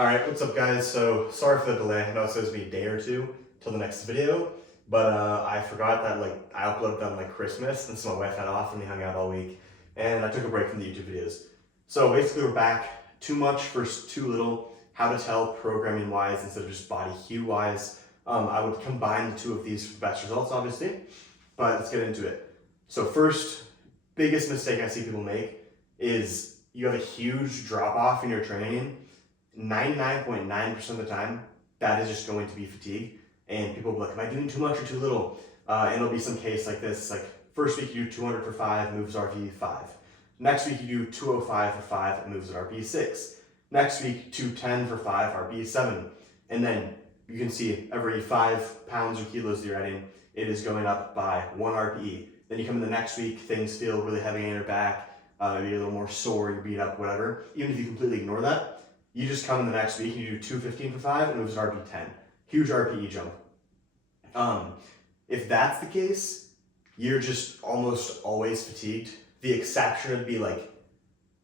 Alright, what's up guys? So, sorry for the delay. I know it's supposed to be a day or two till the next video, but I forgot that I uploaded them Christmas, and so my wife had off and we hung out all week, and I took a break from the YouTube videos. So basically we're back. Too much versus too little. How to tell programming wise instead of just body hue wise. I would combine the two of these for best results obviously, but let's get into it. So first, biggest mistake I see people make is you have a huge drop off in your training. 99.9% of the time, that is just going to be fatigue. And people will be like, am I doing too much or too little? And it'll be some case like this, like first week you do 200 for 5, moves RPE 5. Next week you do 205 for 5, it moves at RPE 6. Next week, 210 for 5, RPE 7. And then you can see every 5 pounds or kilos that you're adding, it is going up by 1 RPE. Then you come in the next week, things feel really heavy in your back, maybe a little more sore, you're beat up, whatever. Even if you completely ignore that, you just come in the next week and you do 215 for 5 and it moves at RPE 10. Huge RPE jump. If that's the case, you're just almost always fatigued. The exception would be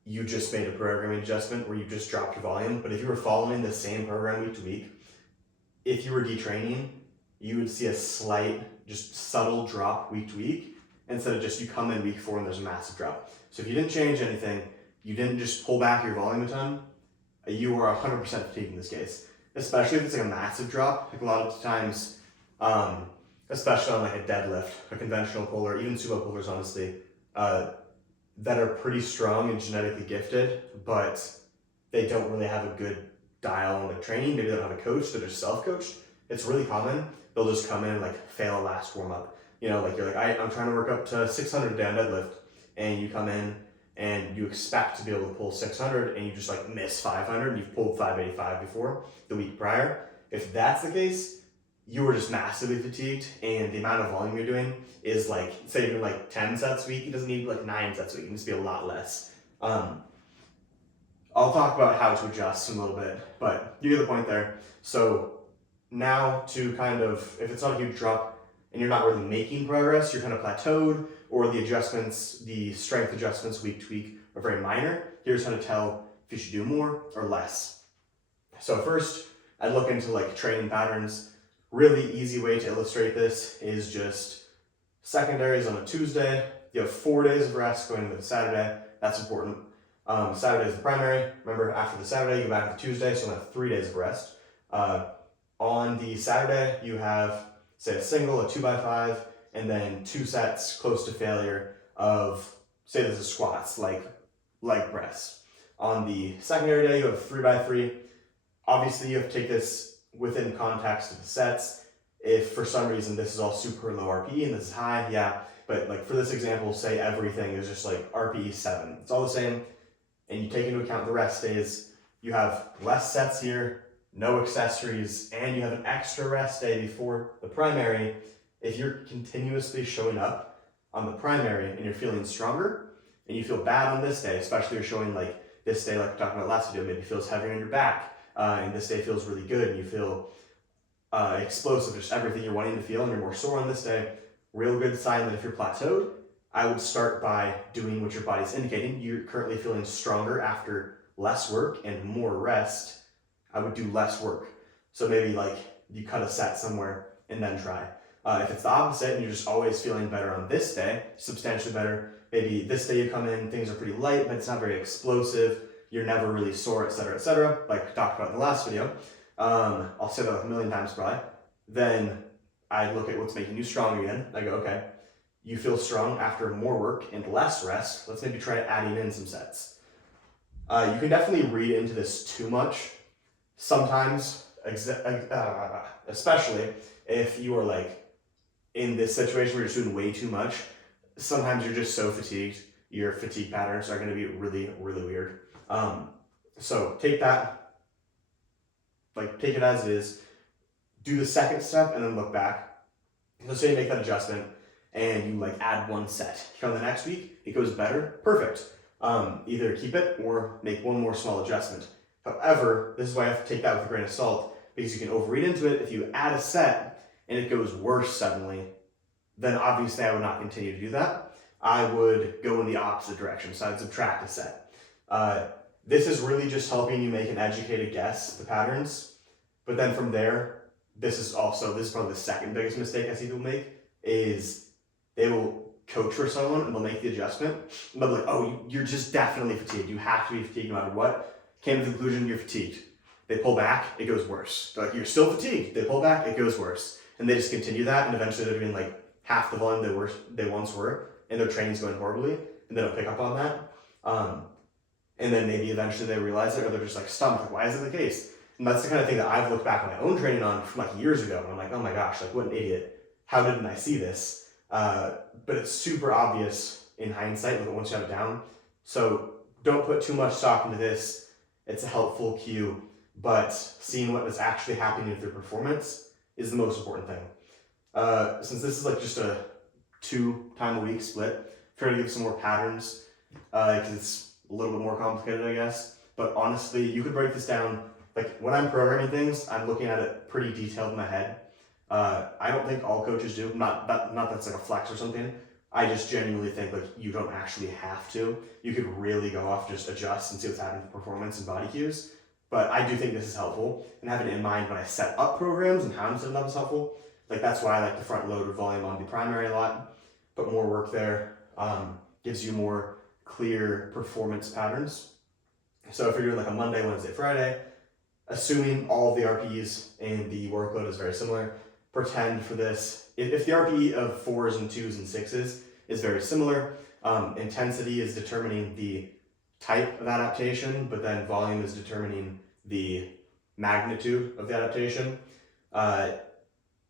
you just made a programming adjustment where you just dropped your volume. But if you were following the same program week to week, if you were detraining, you would see a slight, just subtle drop week to week instead of just you come in week 4 and there's a massive drop. So if you didn't change anything, you didn't just pull back your volume a ton, you are 100% fatigued in this case, especially if it's a massive drop. A lot of times, especially on a deadlift, a conventional puller, even sumo pullers, honestly, that are pretty strong and genetically gifted, but they don't really have a good dial on their training. Maybe they don't have a coach, they're just self-coached. It's really common. They'll just come in and fail a last warm-up. You know, you're I'm trying to work up to 600 a day on deadlift, and you come in and you expect to be able to pull 600 and you just miss 500 and you've pulled 585 before the week prior. If that's the case, you were just massively fatigued, and the amount of volume you're doing is say you're doing 10 sets a week, it doesn't need 9 sets a week, it needs to be a lot less. I'll talk about how to adjust in a little bit, but you get the point there. So now to if it's not a huge drop and you're not really making progress, you're kind of plateaued, or the adjustments, the strength adjustments week to week are very minor. Here's how to tell if you should do more or less. So first, I'd look into training patterns. Really easy way to illustrate this is just secondaries on a Tuesday. You have 4 days of rest going into the Saturday. That's important. Saturday is the primary. Remember, after the Saturday, you go back to Tuesday, so you have 3 days of rest. On the Saturday, you have, say, a single, a 2x5, and then 2 sets close to failure of, say this is squats, leg press. On the secondary day, you have 3x3. Obviously, you have to take this within context of the sets. If for some reason this is all super low RPE and this is high, yeah. But for this example, say everything is just RPE 7. It's all the same, and you take into account the rest days. You have less sets here, no accessories, and you have an extra rest day before the primary. If you're continuously showing up on the primary and you're feeling stronger, and you feel bad on this day, especially if you're showing this day, like we talked about last video, maybe feels heavier on your back, and this day feels really good and you feel explosive, just everything you're wanting to feel, and you're more sore on this day, real good sign that if you're plateaued, I would start by doing what your body's indicating. You're currently feeling stronger after less work and more rest. I would do less work. So maybe you cut a set somewhere and then try. If it's the opposite and you're just always feeling better on this day, substantially better, maybe this day you come in, things are pretty light, but it's not very explosive, you're never really sore, etc., like we talked about in the last video. I'll say that a million times probably. Then I look at what's making you strong again. I go, okay, you feel strong after more work and less rest. Let's maybe try adding in some sets. You can definitely read into this too much. Sometimes, especially if you are in this situation where you're just doing way too much, sometimes you're just so fatigued, your fatigue patterns are going to be really, really weird. So take that, take it as it is, do the second step and then look back. Let's say you make that adjustment and you add 1 set. You come the next week, it goes better, perfect. Either keep it or make 1 more small adjustment. However, this is why I have to take that with a grain of salt, because you can overread into it. If you add a set and it goes worse suddenly, then obviously I would not continue to do that. I would go in the opposite direction, so I'd subtract a set. This is really just helping you make an educated guess, the patterns. But then from there, this is probably the second biggest mistake I see people make, is they will coach for someone and they'll make the adjustment. And they'll be like, oh, you're just definitely fatigued. You have to be fatigued no matter what. Came to the conclusion you're fatigued. They pull back, it goes worse. They're like, you're still fatigued. They pull back, it goes worse. And they just continue that, and eventually they're doing like half the volume they once were, and their training's going horribly, and they don't pick up on that. And then maybe eventually they realize it, or they're just like stumped, like, why is it the case? And that's the kind of thing that I've looked back on my own training on from like years ago, and I'm like, oh my gosh, like what an idiot. How didn't I see this? But it's super obvious in hindsight once you have it down. So don't put too much stock into this. It's a helpful cue, but seeing what is actually happening with their performance is the most important thing. Since this is like just a 2-time-a-week split, try to give some more patterns, because it's a little bit more complicated, I guess. But honestly, you could break this down. Like when I'm programming things, I'm looking at it pretty detailed in my head. I don't think all coaches do. Not that's like a flex or something. I just genuinely think like you don't actually have to. You could really go off, just adjust and see what's happening with performance and body cues. But I do think this is helpful, and having it in mind when I set up programs and how I'm setting up is helpful. Like that's why I like the front load volume on the primary a lot. Put more work there, gives you more clear performance patterns. So if you're doing like a Monday, Wednesday, Friday, assuming all of the RPEs and the workload is very similar, pretend for this, if the RPE of 4s and 2s and 6s is very similar, intensity is determining the type of adaptation, but then volume is determining the magnitude of the adaptation.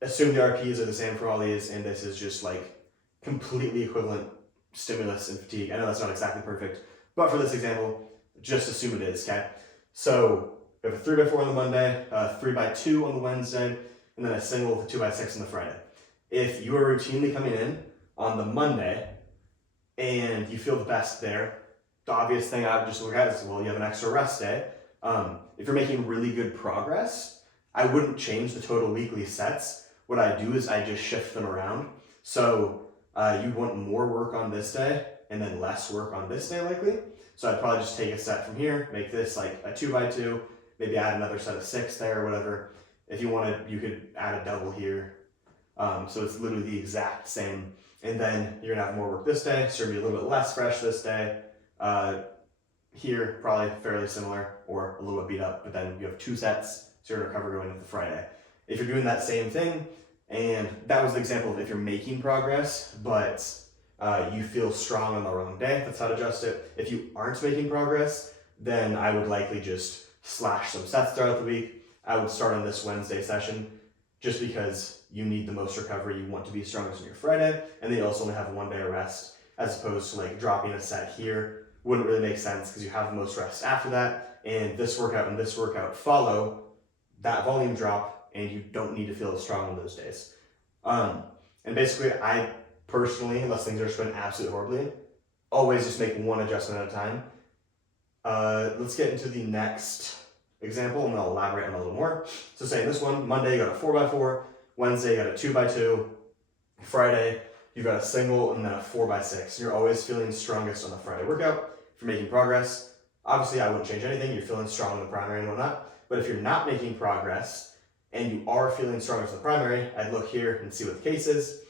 Assume the RPEs are the same for all these, and this is just like completely equivalent stimulus and fatigue. I know that's not exactly perfect, but for this example, just assume it is, okay? So we have a 3x4 on the Monday, 3x2 on the Wednesday, and then a single with a 2x6 on the Friday. If you are routinely coming in on the Monday and you feel the best there, the obvious thing I would just look at is, well, you have an extra rest day. If you're making really good progress, I wouldn't change the total weekly sets. What I do is I just shift them around. So you'd want more work on this day and then less work on this day likely. So I'd probably just take a set from here, make this like a 2x2, maybe add another set of 6 there or whatever. If you wanted, you could add a double here. So it's literally the exact same. And then you're gonna have more work this day, so you're gonna be a little bit less fresh this day. Here, probably fairly similar or a little bit beat up, but then you have 2 sets, so you're gonna recover going into Friday. If you're doing that same thing, and that was the example of if you're making progress, but you feel strong on the wrong day, that's how to adjust it. If you aren't making progress, then I would likely just slash some sets throughout the week. I would start on this Wednesday session just because you need the most recovery. You want to be strongest on your Friday, and then you also only have 1 day of rest, as opposed to like dropping a set here. Wouldn't really make sense because you have the most rest after that, and this workout and this workout follow that volume drop, and you don't need to feel as strong on those days. And basically, I personally, unless things are just going absolutely horribly, always just make one adjustment at a time. Let's get into the next example, and I'll elaborate on it a little more. So say in this one, Monday you got a 4x4, Wednesday you got a 2x2, Friday you got a single, and then a 4x6. You're always feeling strongest on the Friday workout. If you're making progress, obviously I wouldn't change anything. You're feeling strong in the primary and whatnot. But if you're not making progress and you are feeling strongest in the primary, I'd look here and see what the case is.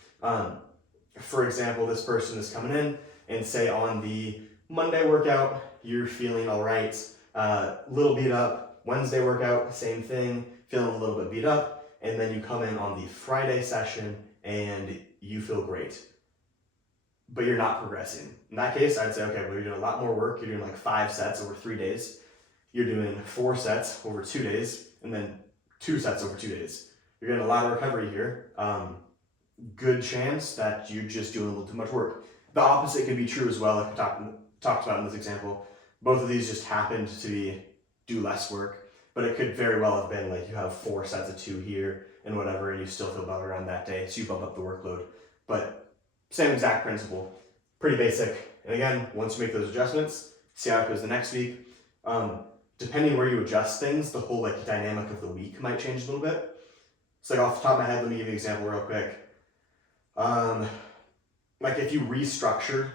For example, this person is coming in and say on the Monday workout, you're feeling all right, little beat up. Wednesday workout, same thing, feeling a little bit beat up. And then you come in on the Friday session and you feel great, but you're not progressing. In that case, I'd say, okay, well, you're doing a lot more work. You're doing like 5 sets over 3 days. You're doing 4 sets over 2 days, and then 2 sets over 2 days. You're getting a lot of recovery here. Good chance that you're just doing a little too much work. The opposite can be true as well, like we talked about in this example. Both of these just happened to do less work, but it could very well have been like you have 4 sets of 2 here and whatever, and you still feel better on that day, so you bump up the workload. But same exact principle, pretty basic. And again, once you make those adjustments, see how it goes the next week. Depending where you adjust things, the whole like dynamic of the week might change a little bit. So like off the top of my head, let me give you an example real quick. Like if you restructure,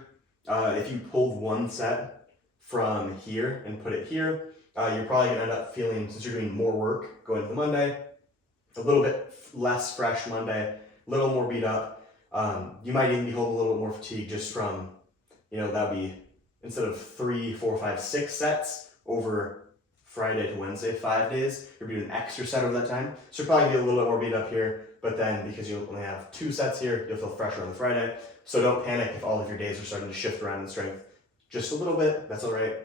if you pulled one set from here and put it here, you're probably gonna end up feeling, since you're doing more work going into Monday, a little bit less fresh Monday, a little more beat up. You might even be holding a little bit more fatigue just from, that would be, instead of 3, 4, 5, 6 sets over Friday to Wednesday, 5 days, you're doing an extra set over that time. So you're probably gonna be a little bit more beat up here, but then because you only have 2 sets here, you'll feel fresher on the Friday. So don't panic if all of your days are starting to shift around in strength just a little bit, that's all right.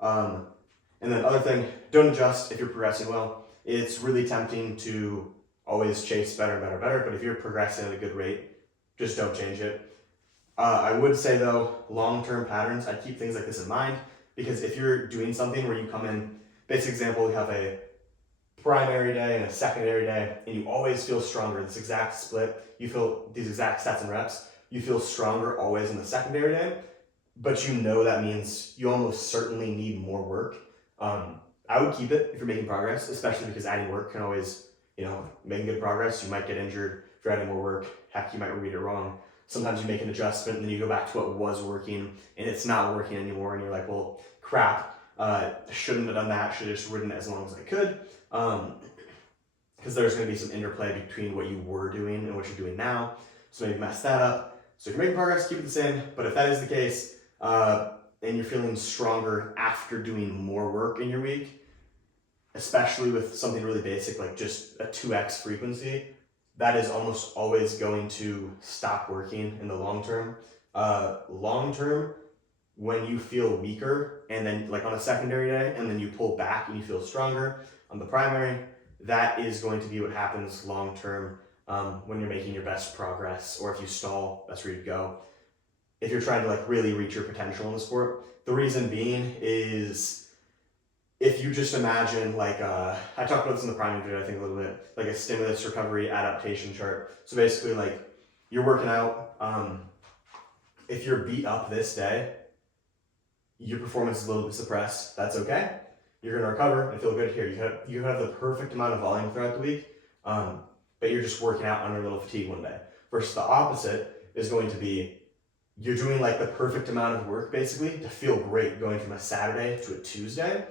And then other thing, don't adjust if you're progressing well. It's really tempting to always chase better, better, better, but if you're progressing at a good rate, just don't change it. I would say though, long-term patterns, I'd keep things like this in mind, because if you're doing something where you come in, basic example, you have a primary day and a secondary day, and you always feel stronger, this exact split, you feel these exact sets and reps, you feel stronger always in the secondary day, but that means you almost certainly need more work. I would keep it if you're making progress, especially because adding work can always, making good progress, you might get injured if you're adding more work, heck, you might read it wrong. Sometimes you make an adjustment and then you go back to what was working and it's not working anymore and you're like, well, crap, shouldn't have done that, should have just ridden it as long as I could. Because there's going to be some interplay between what you were doing and what you're doing now, so maybe mess that up. So if you're making progress, keep it the same, but if that is the case, and you're feeling stronger after doing more work in your week, especially with something really basic like just a 2x frequency, that is almost always going to stop working in the long term. Long term, when you feel weaker and then like on a secondary day and then you pull back and you feel stronger on the primary, that is going to be what happens long term when you're making your best progress, or if you stall, that's where you'd go. If you're trying to like really reach your potential in the sport. The reason being is, if you just imagine like, I talked about this in the priming video, I think a little bit, like a stimulus recovery adaptation chart. So basically like you're working out, if you're beat up this day, your performance is a little bit suppressed, that's okay. You're gonna recover and feel good here. You have the perfect amount of volume throughout the week, but you're just working out under a little fatigue one day. Versus the opposite is going to be, you're doing like the perfect amount of work basically to feel great going from a Saturday to a Tuesday.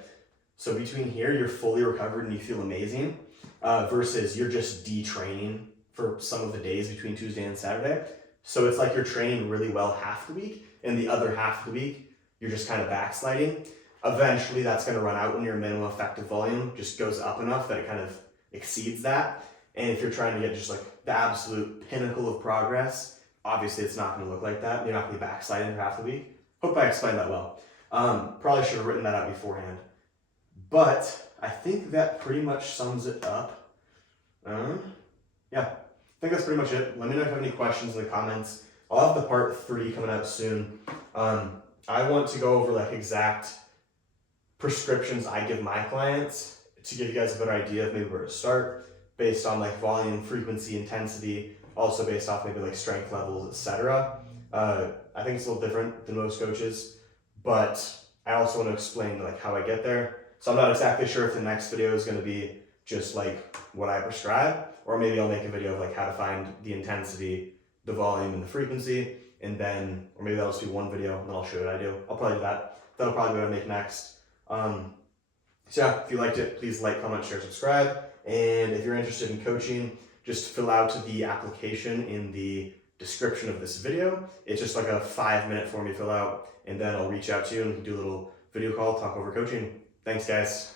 So between here, you're fully recovered and you feel amazing, versus you're just detraining for some of the days between Tuesday and Saturday. So it's like you're training really well half the week, and the other half of the week, you're just kind of backsliding. Eventually that's going to run out when your minimum effective volume just goes up enough that it kind of exceeds that. And if you're trying to get just like the absolute pinnacle of progress, obviously it's not going to look like that. You're not going to be backsliding for half the week. Hope I explained that well. Probably should have written that out beforehand. But I think that pretty much sums it up. Yeah, I think that's pretty much it. Let me know if you have any questions in the comments. I'll have the part 3 coming out soon. I want to go over like exact prescriptions I give my clients to give you guys a better idea of maybe where to start based on like volume, frequency, intensity, also based off maybe like strength levels, etc. I think it's a little different than most coaches, but I also want to explain like how I get there. So I'm not exactly sure if the next video is going to be just like what I prescribe, or maybe I'll make a video of like how to find the intensity, the volume, and the frequency, and then, or maybe that'll just be one video and then I'll show you what I do. I'll probably do that. That'll probably be what I make next. So yeah, if you liked it, please like, comment, share, subscribe. And if you're interested in coaching, just fill out the application in the description of this video. It's just like a 5-minute form you fill out, and then I'll reach out to you and we can do a little video call, talk over coaching. Thanks guys.